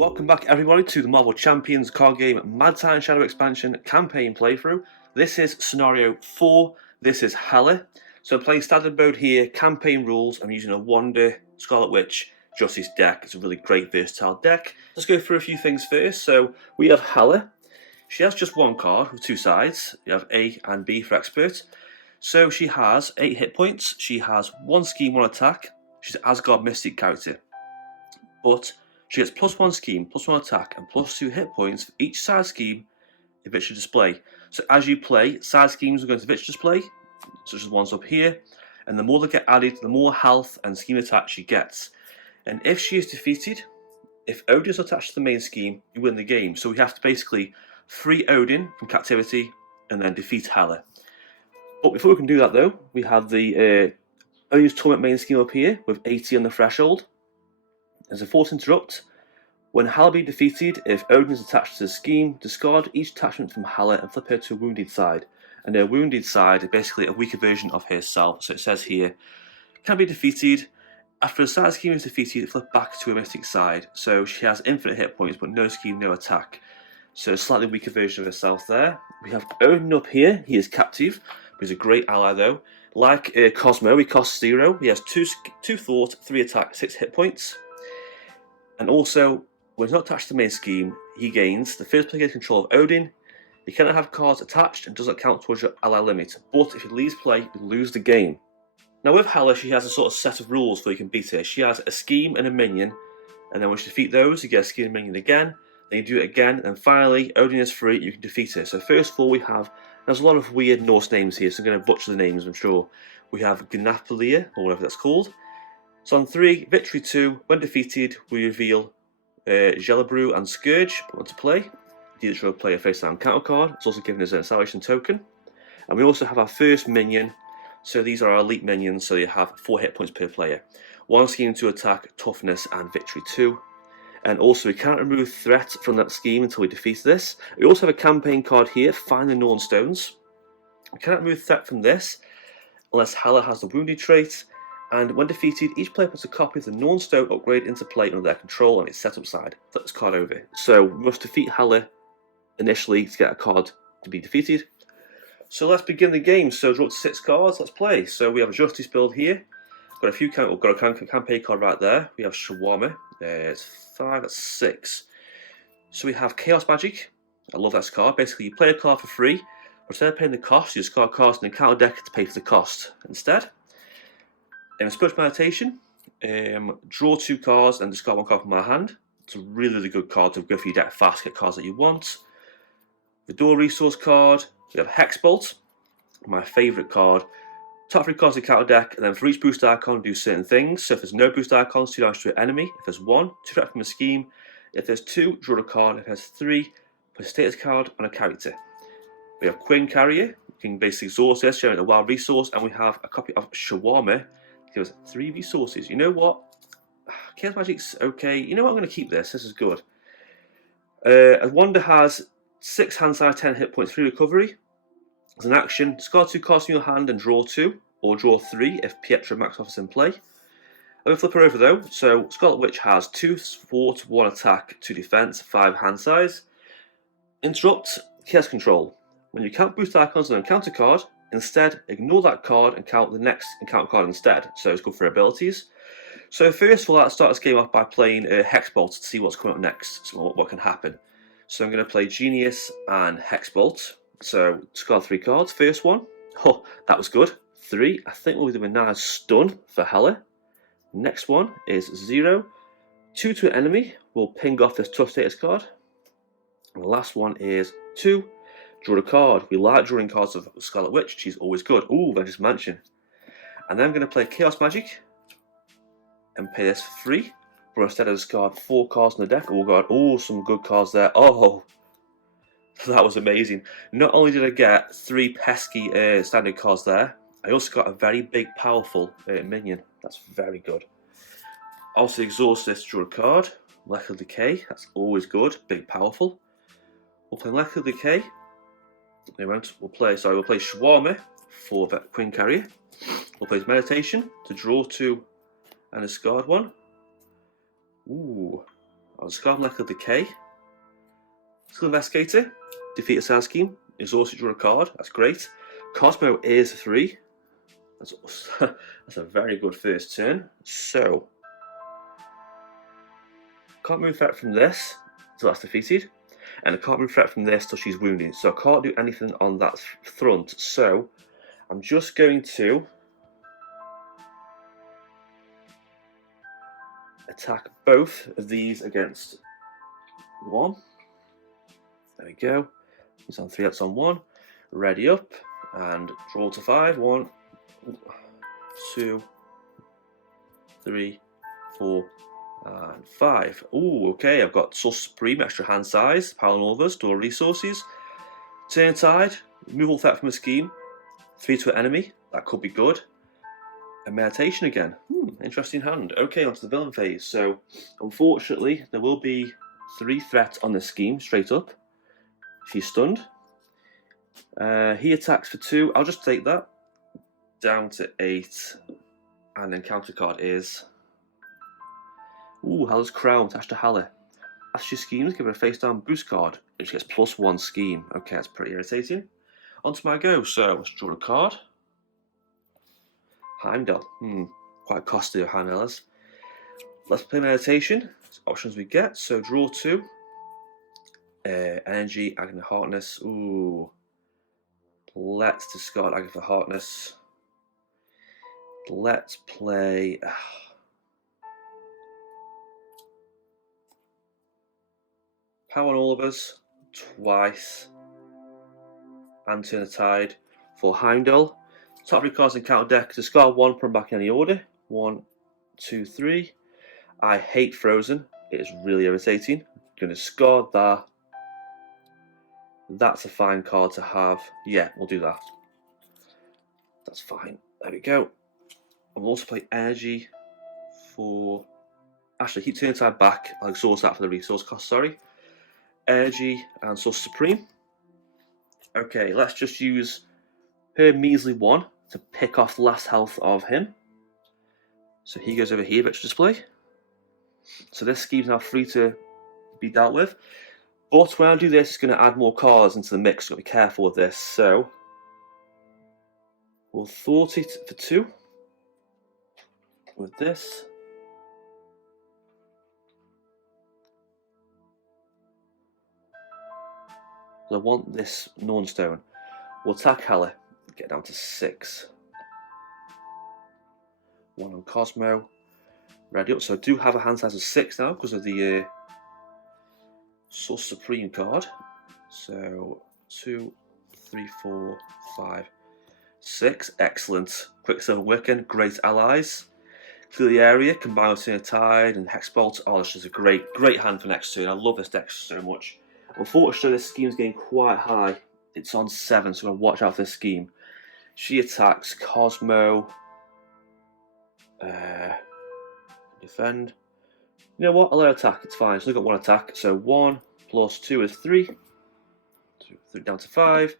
Welcome back everybody to the Marvel Champions card game Mad Titan Shadow Expansion campaign playthrough. This is scenario 4, this is Hela. So I'm playing standard mode here, campaign rules. I'm using a Wonder, Scarlet Witch, Justice deck. It's a really great versatile deck. Let's go through a few things first. So we have Hela. She has just one card with two sides. You have A and B for expert. So she has 8 hit points, she has 1 scheme, 1 attack. She's an Asgard Mystic character. But she gets +1 scheme, +1 attack, and +2 hit points for each side scheme in Victory Display. So as you play, side schemes will go into Victory Display, such as the ones up here, and the more they get added, the more health and scheme attack she gets. And if she is defeated, if Odin is attached to the main scheme, you win the game. So we have to basically free Odin from captivity and then defeat Hela. But before we can do that though, we have the Odin's Torment main scheme up here with 80 on the threshold. As a force interrupt, when Hela be defeated, if Odin is attached to the scheme, discard each attachment from Hela and flip her to a wounded side. And her wounded side is basically a weaker version of herself. So it says here, can be defeated. After a side scheme is defeated, flip back to a mystic side. So she has infinite hit points, but no scheme, no attack. So a slightly weaker version of herself there. We have Odin up here. He is captive, but he's a great ally though. Like Cosmo, he costs 0. He has 2 thought, 3 attack, 6 hit points. And also, when he's not attached to the main scheme, he gains the first player control of Odin. He cannot have cards attached and doesn't count towards your ally limit. But if he leaves play, you lose the game. Now with Hela, she has a sort of set of rules for you can beat her. She has a scheme and a minion, and then once you defeat those, you get a scheme and minion again. Then you do it again, and finally, Odin is free, you can defeat her. So first of all, we have, there's a lot of weird Norse names here, so I'm going to butcher the names, I'm sure. We have Gnapalia, or whatever that's called. So on 3, victory 2, when defeated, we reveal Gelabrew and Scourge, put on to play. Each row play a face down counter card. It's also given us a salvation token. And we also have our first minion. So these are our elite minions, so you have 4 hit points per player. 1 scheme to attack, toughness, and victory 2. And also we can't remove threat from that scheme until we defeat this. We also have a campaign card here, Find the Norn Stones. We cannot remove threat from this unless Hela has the wounded trait. And when defeated, each player puts a copy of the Norn Stone upgrade into play under their control on its setup side. Flip this card over. So we must defeat Hela initially to get a card to be defeated. So let's begin the game. So draw up to 6 cards, let's play. So we have a Justice build here. Got a few we've got a campaign card right there. We have Shawarma. It's 5, that's 6. So we have Chaos Magic. I love that card. Basically, you play a card for free, but instead of paying the cost, you discard cards in the counter deck to pay for the cost instead. Spiritual Meditation, draw 2 cards and discard 1 card from my hand. It's a really good card to go through your deck fast, get cards that you want. The Door Resource card, we have Hexbolt, my favourite card. Top 3 cards in the counter deck, and then for each boost icon, do certain things. So if there's no boost icons, 2 damage to an enemy. If there's 1, 2 threat from a scheme. If there's 2, draw a card. If there's 3, put a status card on a character. We have Queen Carrier, you can basically exhaust this, generate a wild resource, and we have a copy of Shawarma. Give us 3 resources. You know what? Chaos Magic's okay. You know what? I'm going to keep this. This is good. Wanda has 6 hand size, 10 hit points, 3 recovery. As an action, discard 2 cards from your hand and draw 2, or draw 3 if Pietro Max is in play. I'm going to flip her over though. So Scarlet Witch has 2 support, 1 attack, 2 defense, 5 hand size. Interrupt, Chaos Control. When you count boost icons on a counter card, instead, ignore that card and count the next encounter card instead. So it's good for abilities. So first of all, let's start this game off by playing Hexbolt to see what's coming up next, so what can happen. So I'm going to play Genius and Hexbolt. So discard 3 cards. First one, oh, that was good. 3, I think we'll do a nice stun for Hela. Next one is 0. 2 to an enemy, we'll ping off this tough status card. And the last one is 2. Draw a card. We like drawing cards of Scarlet Witch. She's always good. Ooh, Vengeance Mansion. And then I'm going to play Chaos Magic and pay this for 3. But instead of discard 4 cards in the deck. Oh god, oh, some good cards there. Oh, that was amazing. Not only did I get 3 pesky standard cards there, I also got a very big, powerful minion. That's very good. Also exhaust this, draw a card. Molecular Decay. That's always good. Big, powerful. We'll play Molecular Decay. We'll play Shawarma for that Queen Carrier. We'll play Meditation to draw 2 and discard 1. Ooh, On Scarlet Molecular Decay. Skill Investigator. Defeat a side scheme. Exhaust, draw a card. That's great. Cosmo is 3. That's a very good first turn. So, can't move threat from this until that's defeated. And I can't move threat from this till she's wounded. So I can't do anything on that front. So, I'm just going to attack both of these against 1. There we go. He's on 3, that's on 1. Ready up and draw to 5. 1, 2, 3, 4, and 5. Ooh, okay, I've got Source Supreme, extra hand size, Power on all of us, dual resources. Turn Tide, removal threat from a scheme. 3 to an enemy, that could be good. And Meditation again. Interesting hand. Okay, onto the villain phase. So, unfortunately, there will be 3 threats on this scheme, straight up. She's stunned. He attacks for 2. I'll just take that. Down to 8. And then counter card is... Ooh, Hela's Crown, attached to Hela. After she schemes, give her a face down boost card. And she gets +1 scheme. Okay, that's pretty irritating. Onto my go. So, let's draw a card. Heimdall. Quite costly of Heimdall's. Let's play Meditation. Options we get. So, draw 2. Energy, Agony Hardness. Ooh. Let's discard Agony for Hardness. Let's play... Power on all of us twice, and turn the tide for Heimdall. Top 3 cards in counter deck. Discard 1, put them back in any order. 1, 2, 3. I hate Frozen. It is really irritating. Going to discard that. That's a fine card to have. Yeah, we'll do that. That's fine. There we go. I'll also play Energy for... Actually, keep turn tide back. I'll exhaust that for the resource cost, sorry. Energy and Source Supreme. Okay, let's just use her measly 1 to pick off the last health of him. So he goes over here, virtual display. So this scheme's now free to be dealt with. But when I do this, it's going to add more cards into the mix. So be careful with this. So we'll thwart it for 2 with this. I want this Nornstone. We'll attack Hela, get down to 6. 1 on Cosmo. Ready up. So I do have a hand size of 6 now because of the Source Supreme card. So 2, 3, 4, 5, 6. Excellent. Quicksilver Wiccan, great allies. Clear the area, combine with Turn Tide and Hexbolt. Oh, this is a great hand for next turn. I love this deck so much. Unfortunately, this scheme's getting quite high. It's on 7, so I'm going to watch out for this scheme. She attacks Cosmo. Defend. You know what? I'll let her attack. It's fine. She's only got 1 attack. So 1 plus 2 is 3. 3 down to 5.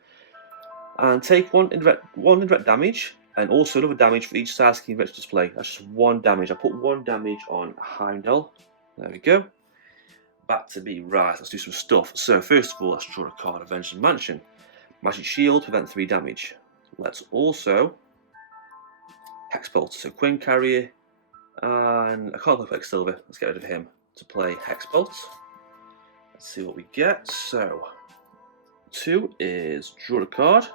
And take 1 indirect damage. And also another damage for each side scheme virtual display. That's just 1 damage. I put 1 damage on Heimdall. There we go. Back to me. Right, let's do some stuff. So first of all, let's draw a card. Avenging Mansion. Magic Shield, prevent 3 damage. Let's also Hexbolt. So Queen Carrier, and I can't play Quicksilver. Let's get rid of him to play Hexbolt. Let's see what we get. So 2 is draw a card.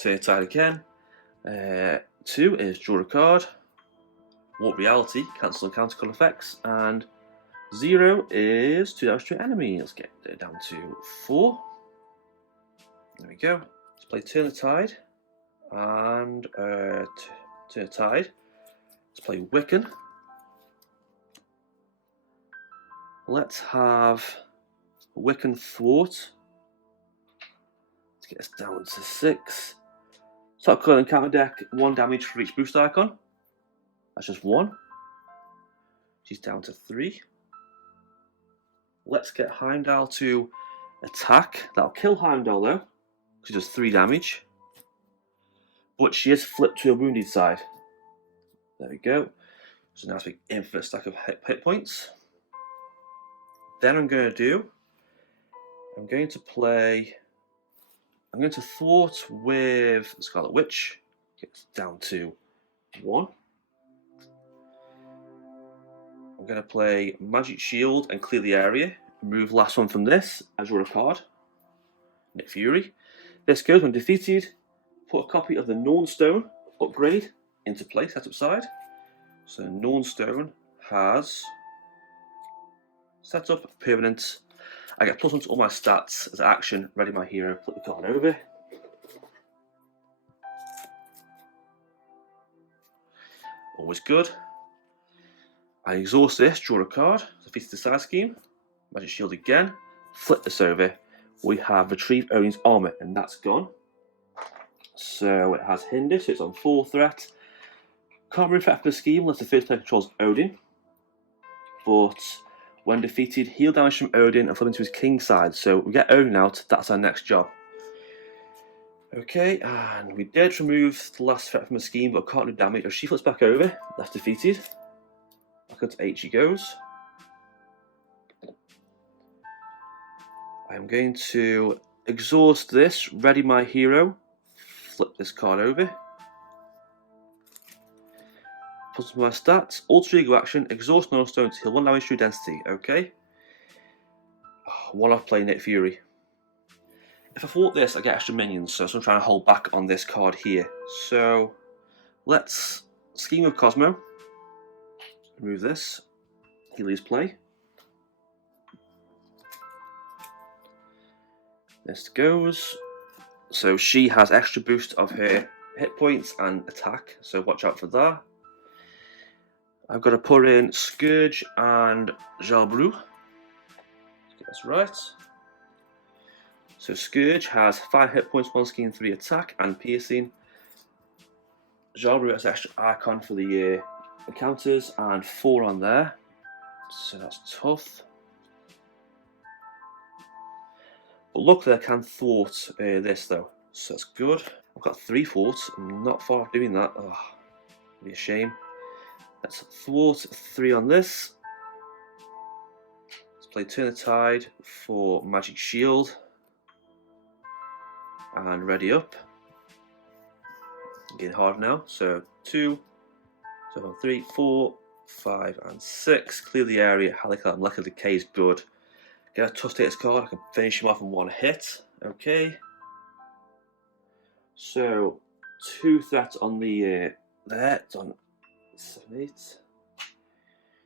Turn tide again. 2 is draw a card. Warp Reality, cancel and counter colour effects, and 0 is 2 damage to an enemy. Let's get it down to 4. There we go. Let's play Turn the Tide and Turn the Tide. Let's play Wiccan. Let's have Wiccan Thwart. Let's get us down to 6. Top card and counter deck, 1 damage for each boost icon. That's just 1. She's down to 3. Let's get Heimdall to attack. That'll kill Heimdall though. She does 3 damage. But she is flipped to a wounded side. There we go. So now it's an infinite stack of hit points. Then I'm going to thwart with the Scarlet Witch. Gets down to 1. I'm going to play Magic Shield and clear the area. Remove last one from this. I draw a card. Nick Fury. This goes when defeated. Put a copy of the Norn Stone upgrade into play, setup side. So Norn Stone has setup permanent. I get +1 to all my stats as action. Ready my hero. Flip the card over. Always good. I exhaust this, draw a card, defeat the side scheme, Magic Shield again, flip this over. We have retrieved Odin's armor, and that's gone. So it has hinder, so it's on 4 threat. Can't remove threat from the scheme unless the first player controls Odin. But when defeated, heal damage from Odin and flip into his king side. So we get Odin out, that's our next job. Okay, and we did remove the last threat from the scheme, but can't do damage. If she flips back over, that's defeated. Back up to 8 she goes. I'm going to exhaust this, ready my hero, flip this card over. Put my stats, alter ego action, exhaust Norn Stone to heal 1 damage through density. Okay. One off play Nick Fury. If I thwart this, I get extra minions, so I'm trying to hold back on this card here. So let's scheme of Cosmo. Remove this. He leaves play. This goes. So she has extra boost of her hit points and attack, so watch out for that. I've got to put in Scourge and Jalbrew. Let's get this right. So Scourge has 5 hit points, 1 scheme, 3 attack and piercing. Jalbrew has extra Archon for the encounters and 4 on there. So that's tough. But luckily I can thwart this though, so that's good. I've got 3 thwarts, I'm not far off doing that. Oh, it'd be a shame. Let's thwart 3 on this. Let's play Turn the Tide for Magic Shield. And ready up. Getting hard now. So 2, so 3, 4, 5, and 6. Clear the area. Hela and Molecular Decay is good. Get a tough status card. I can finish him off in 1 hit. Okay. So 2 threats on the there. It's on 7, 8.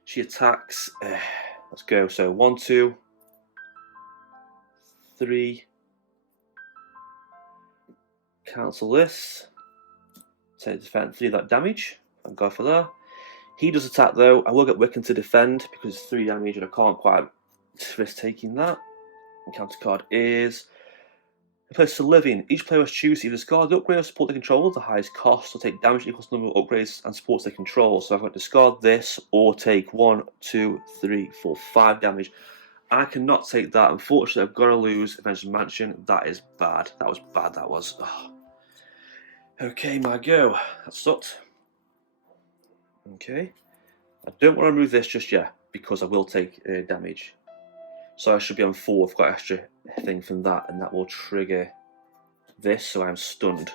She attacks. Let's go. So 1, 2, 3. Cancel this. Take defend 3 of that damage. Thank God for that. He does attack though. I will get Wiccan to defend because it's 3 damage and I can't quite risk taking that. Encounter card is a place to living. Each player must choose either discard the upgrade or support they control, the highest cost, or take damage equals to the number of upgrades and supports they control. So I've got to discard this or take 1, 2, 3, 4, 5 damage. I cannot take that. Unfortunately, I've got to lose Avengers Mansion. That is bad. That was bad. That was. Oh. Okay, my go. That sucked. Okay. I don't want to remove this just yet because I will take damage. So I should be on 4. I've got extra thing from that, and that will trigger this, so I'm stunned.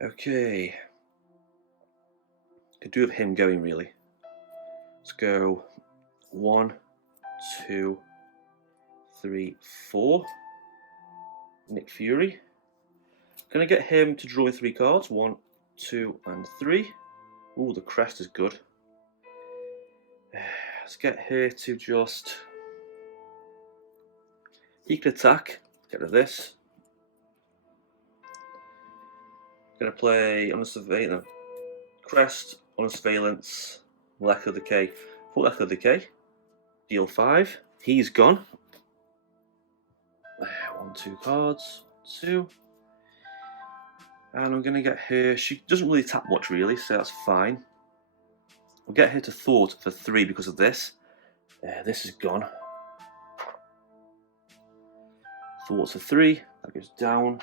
Okay. Could do with him going, really. Let's go 1, 2, 3, 4. Nick Fury. Gonna get him to draw 3 cards. 1, 2, and 3. Ooh, the crest is good. Let's get her to just. He can attack. Get rid of this. Gonna play on a surveillance. Crest on a surveillance. Molecular Decay. Full Molecular Decay. Deal 5. He's gone. 1, 2 cards. 2. And I'm going to get her. She doesn't really tap much, really, so that's fine. We'll get her to thwart for 3 because of this. This is gone. Thwart for 3. That goes down.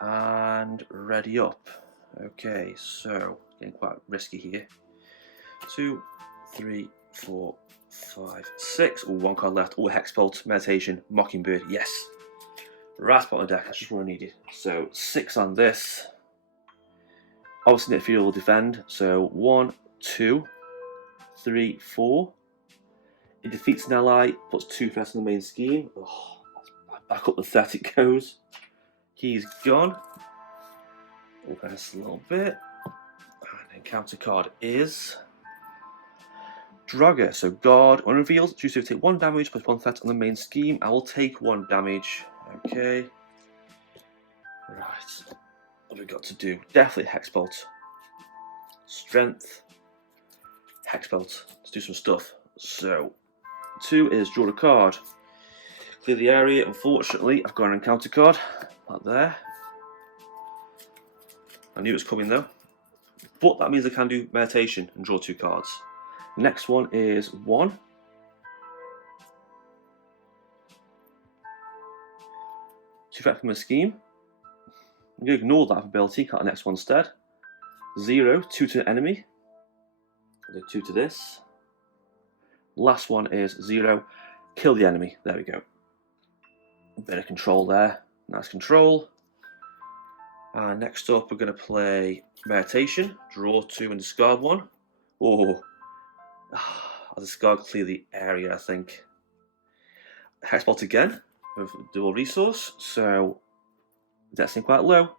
And ready up. Okay, so getting quite risky here. 2, 3, 4, 5, 6. Oh, one card left. Oh, Hexbolt, Meditation, Mockingbird. Yes. Right bottom of the deck. That's just what I needed. So 6 on this. Obviously, Netfield will defend. So 1, 2, 3, 4. It defeats an ally, puts 2 threats in the main scheme. Oh, back up the threat it goes. He's gone. Open this a little bit. And encounter card is Draga. So guard, unrevealed. Choose to take 1 damage, plus 1 threat on the main scheme. I will take 1 damage. Okay. Right. What have we got to do? Definitely Hexbolt. Strength. Hexbolt. Let's do some stuff. So 2 is draw a card. Clear the area. Unfortunately, I've got an encounter card. Right there. I knew it was coming though. But that means I can do meditation and draw 2 cards. Next one is 1. 2 threat from a scheme. I'm going to ignore that ability, cut the next one instead. 0, 2 to enemy. I'll do 2 to this. Last one is 0, kill the enemy. There we go. A bit of control there. Nice control. And next up, we're going to play Meditation. Draw 2 and discard 1. Oh, I'll discard clear the area, I think. Hexbolt again with dual resource. So that's in quite low.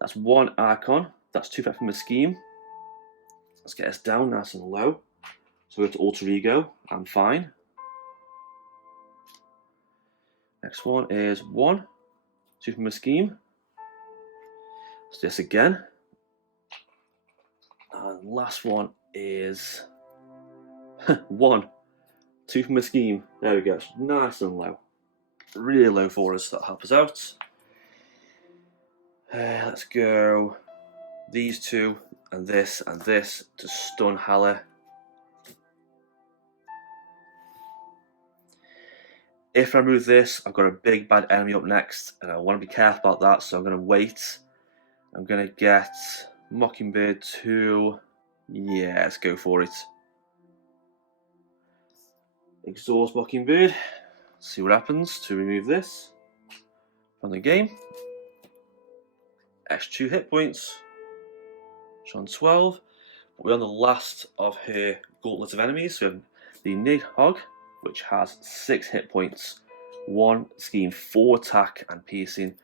That's 1 Archon. That's 2 threat from a scheme. Let's get us down nice and low. So we go to Alter Ego. I'm fine. Next one is 1. 2 from a scheme. Let's do this again. And last one is 1. 2 from a scheme. There we go. Nice and low. Really low for us. That'll help us out. Let's go these 2 and this to stun Hela. If I move this, I've got a big bad enemy up next, and I want to be careful about that, so I'm going to wait. I'm going to get Mockingbird 2. Yeah, let's go for it. Exhaust Mockingbird. See what happens to remove this from the game. Extra 2 hit points. She's on 12. But we're on the last of her gauntlet of enemies. So we have the Nidhogg, which has 6 hit points, 1 scheme, 4 attack and piercing,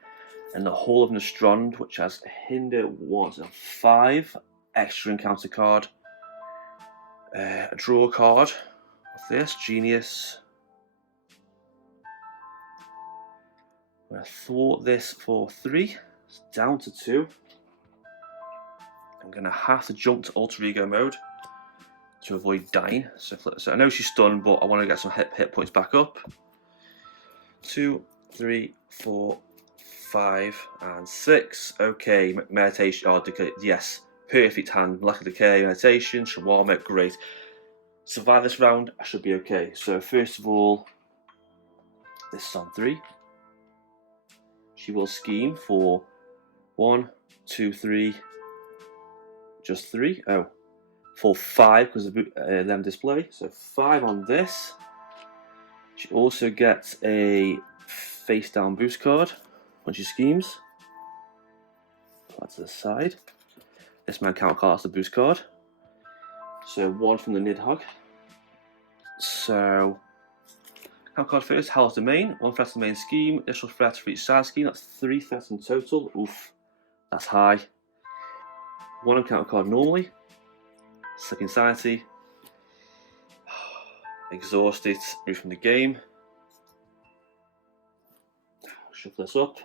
and the Hall of Nostrand, which has hinder 1, so 5 extra encounter card, a draw card with this genius. I'm going to thwart this for 3. It's down to 2. I'm going to have to jump to Alter Ego mode to avoid dying. So I know she's stunned, but I want to get some hit points back up. 2, 3, 4, 5, and 6. Okay, meditation. Oh, yes, perfect hand. Lack of decay, meditation, shawarma, great. Survive this round, I should be okay. So first of all, this is on 3. She will scheme for 1, 2, 3, just 3. Oh, for 5 because of them display. So 5 on this. She also gets a face down boost card when she schemes. Put that to the side. This man count card as the boost card. So 1 from the Nidhogg. So count card first, Hela's Domain. 1 threat to the main scheme. Additional threat for each side scheme. That's 3 threats in total. Oof, that's high. 1 encounter card normally. Slip Insanity. Exhaust it. Move from the game. Shuffle this up.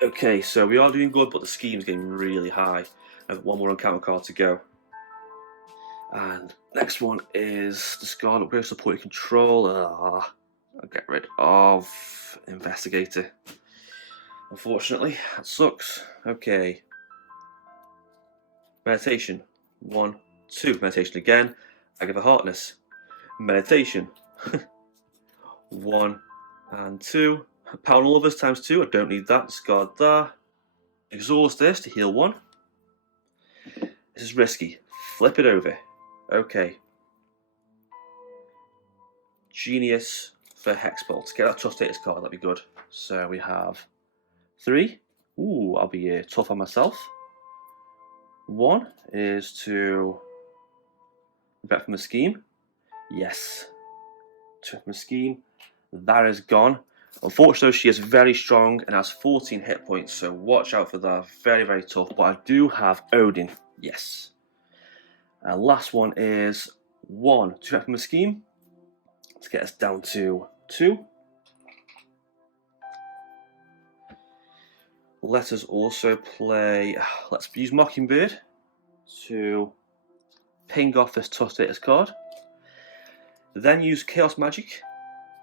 Okay, so we are doing good, but the scheme's getting really high. I have 1 more encounter card to go. And next one is the Scarlet Burst Support Control. I'll get rid of Investigator. Unfortunately, that sucks. Okay. Meditation. 1, 2. Meditation again. I give a Heartness. Meditation. 1 and 2. Power and Lovers times 2. I don't need that. Discard that. Exhaust this to heal 1. This is risky. Flip it over. Okay. Genius for Hexbolt. Get that tough status card, that'd be good. So we have 3. Ooh, I'll be tough on myself. 1 is to bet from a scheme. Yes. 2 from a scheme. That is gone. Unfortunately, she is very strong and has 14 hit points, so watch out for that. Very, very tough. But I do have Odin. Yes. And last one is 1 to from a scheme to get us down to 2. Let us also play. Let's use Mockingbird to ping off this tough status card. Then use Chaos Magic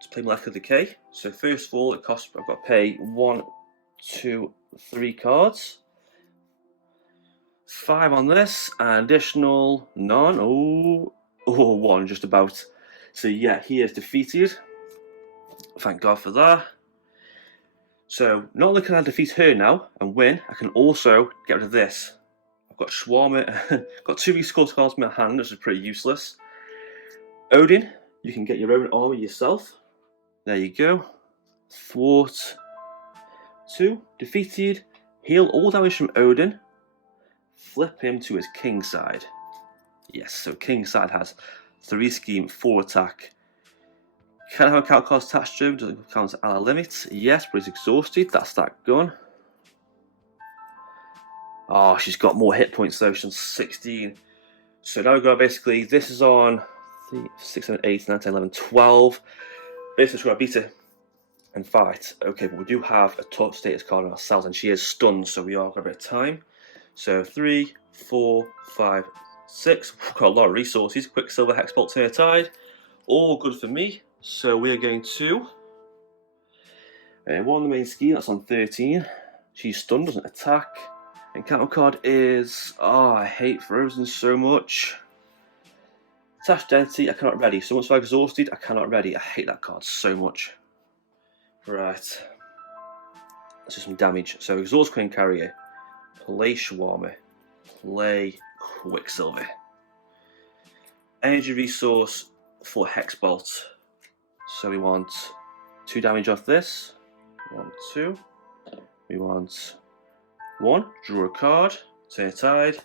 to play Molecular Decay. So first of all, it costs. I've got to pay 1, 2, 3 cards. 5 on this, and additional none. Oh, 1 just about. So yeah, he is defeated. Thank God for that. So not only can I defeat her now and win, I can also get rid of this. I've got Shawarma, got 2 Skull cards in my hand, which is pretty useless. Odin, you can get your own army yourself. There you go. Thwart 2, defeated. Heal all damage from Odin. Flip him to his king side. Yes, so king side has 3 scheme, 4 attack. Can I have a count cost attached to him? Does it count as ally limits? Yes, but he's exhausted. That's that gone. Oh, she's got more hit points though. She's on 16. So now we've got basically, this is on 3, 6, 7, 8, 9, 10, 11, 12. Basically, we're going to beat her and fight. Okay, but we do have a tough status card on ourselves, and she is stunned, so we are got a bit of time. So 3, 4, 5, 6. We've got a lot of resources. Quicksilver, Hexbolt, Turn Tide. All good for me. So we are going to 1 on the main scheme, that's on 13. She's stunned, doesn't attack. And counter card is, I hate Frozen so much. Attached Density, I cannot ready. So once I've exhausted, I cannot ready. I hate that card so much. Right. Let's do some damage. So exhaust Queen Carrier. Play Shawarma. Play Quicksilver. Energy resource for Hexbolt. So we want 2 damage off this. 1, 2. We want 1. Draw a card. Turn Tide.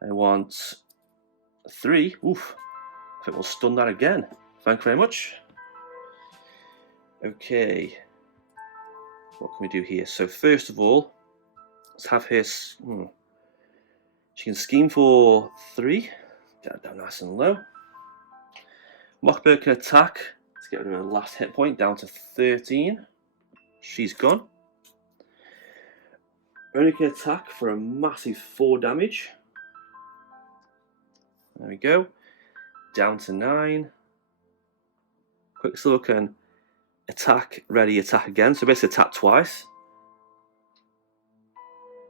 I want 3. Oof. I think we'll stun that again. Thank you very much. Okay. What can we do here? So first of all, let's have her. She can scheme for 3. Down nice and low. Mockbird can attack to get rid of her last hit point down to 13. She's gone. Only can attack for a massive 4 damage. There we go. Down to 9. Quicksilver can attack, ready, attack again. So basically attack twice.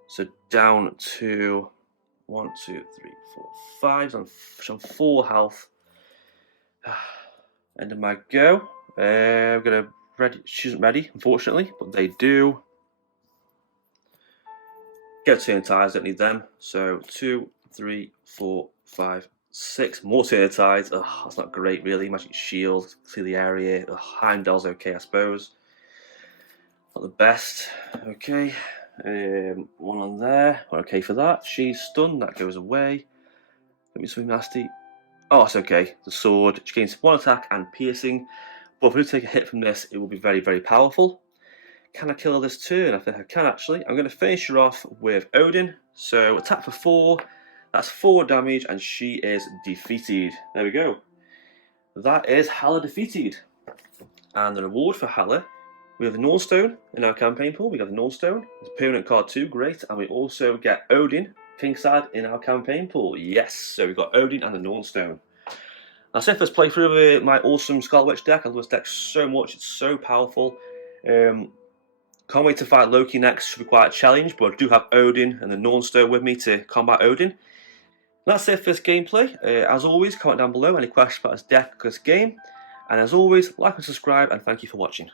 So down to 1, 2, 3, 4, 5. She's on 4 health. End of my go. We're gonna ready. She isn't ready, unfortunately, but they do. Get Turn Tides, don't need them. So 2, 3, 4, 5, 6 more Turn Tides. Ugh, that's not great, really. Magic Shield, clear the area. Heimdall's okay, I suppose. Not the best. Okay. 1 on there. We're okay for that. She's stunned. That goes away. Give me something nasty. Oh, it's okay. The sword. She gains 1 attack and piercing. But if we take a hit from this, it will be very, very powerful. Can I kill her this turn? I think I can actually. I'm going to finish her off with Odin. So attack for 4. That's 4 damage, and she is defeated. There we go. That is Hela defeated. And the reward for Hela, we have the Nornstone in our campaign pool. We got the Nornstone. It's a permanent card too, great. And we also get Odin, Kingside, in our campaign pool. Yes, so we've got Odin and the Nornstone. That's it for this playthrough of my awesome Scarlet Witch deck. I love this deck so much. It's so powerful. Can't wait to fight Loki next. Should be quite a challenge, but I do have Odin and the Nornstone with me to combat Odin. That's it for this gameplay. As always, comment down below any questions about this deck or this game. And as always, like and subscribe, and thank you for watching.